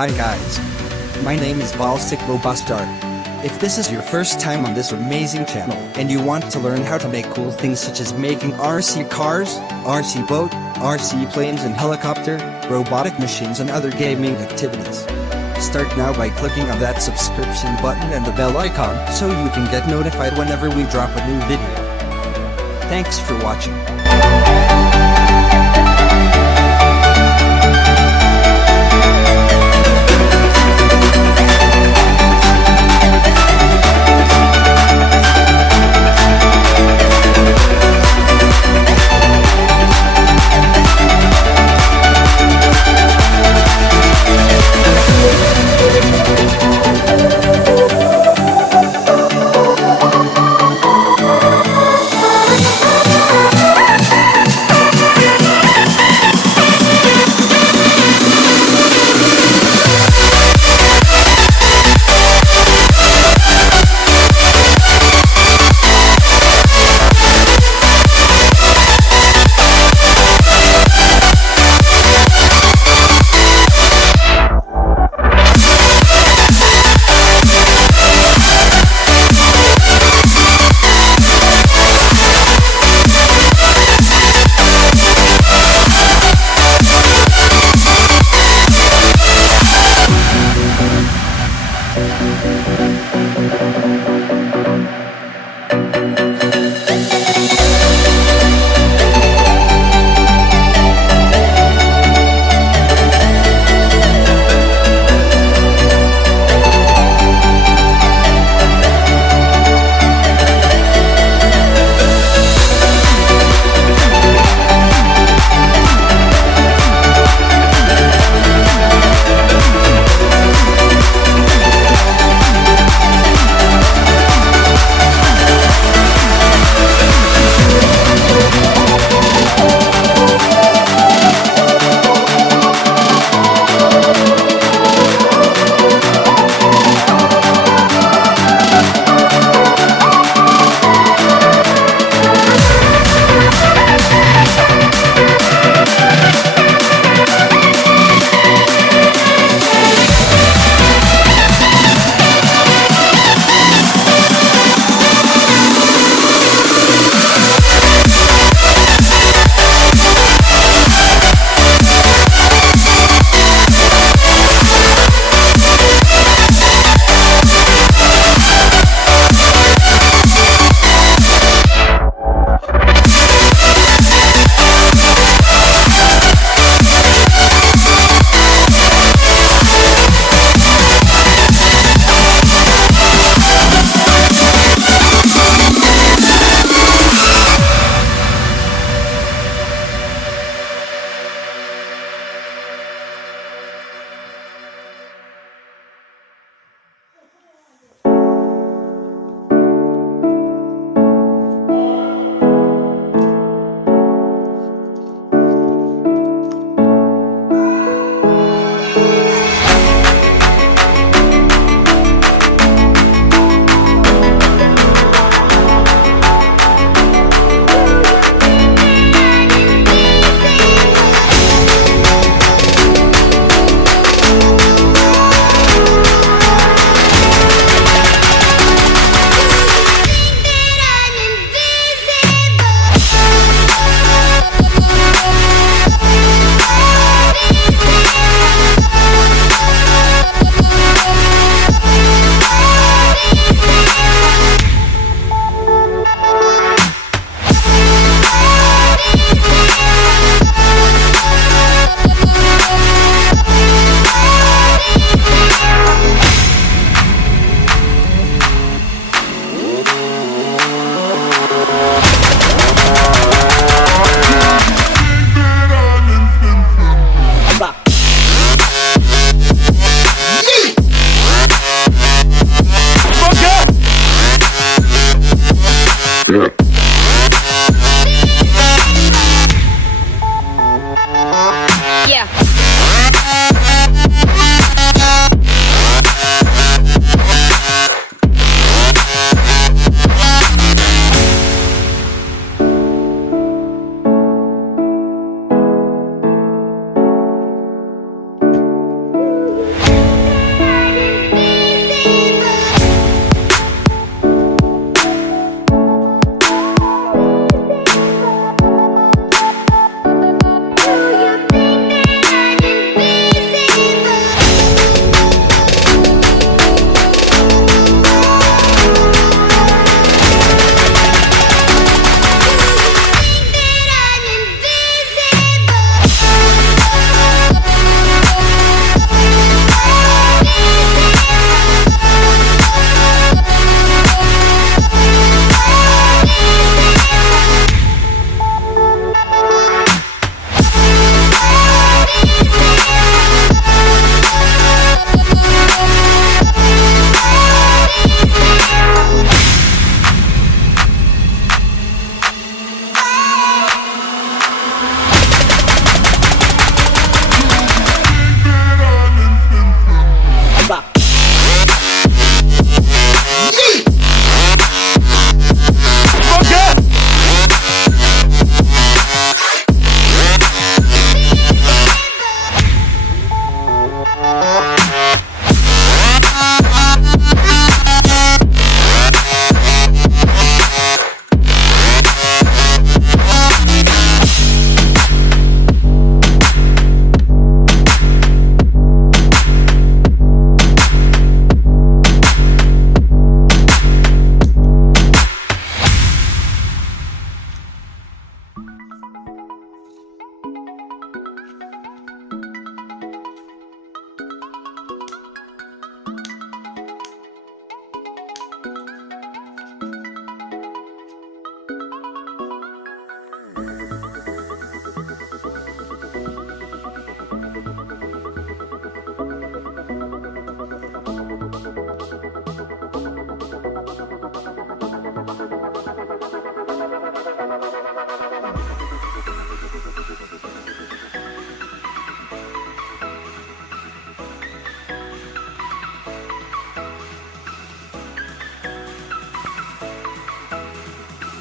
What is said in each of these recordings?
Hi guys, my name is Bolustic Bobostar. If this is your first time on this amazing channel, and you want to learn how to make cool things such as making RC cars, RC boat, RC planes and helicopter, robotic machines and other gaming activities, start now by clicking on that subscription button and the bell icon so you can get notified whenever we drop a new video. Thanks for watching.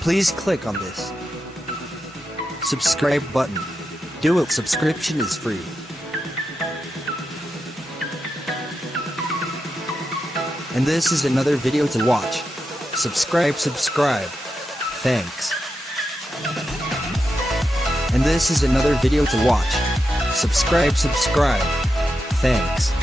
please click on this subscribe button. Do it, subscription is free. And this is another video to watch. Subscribe. Thanks. And this is another video to watch. Subscribe. Thanks.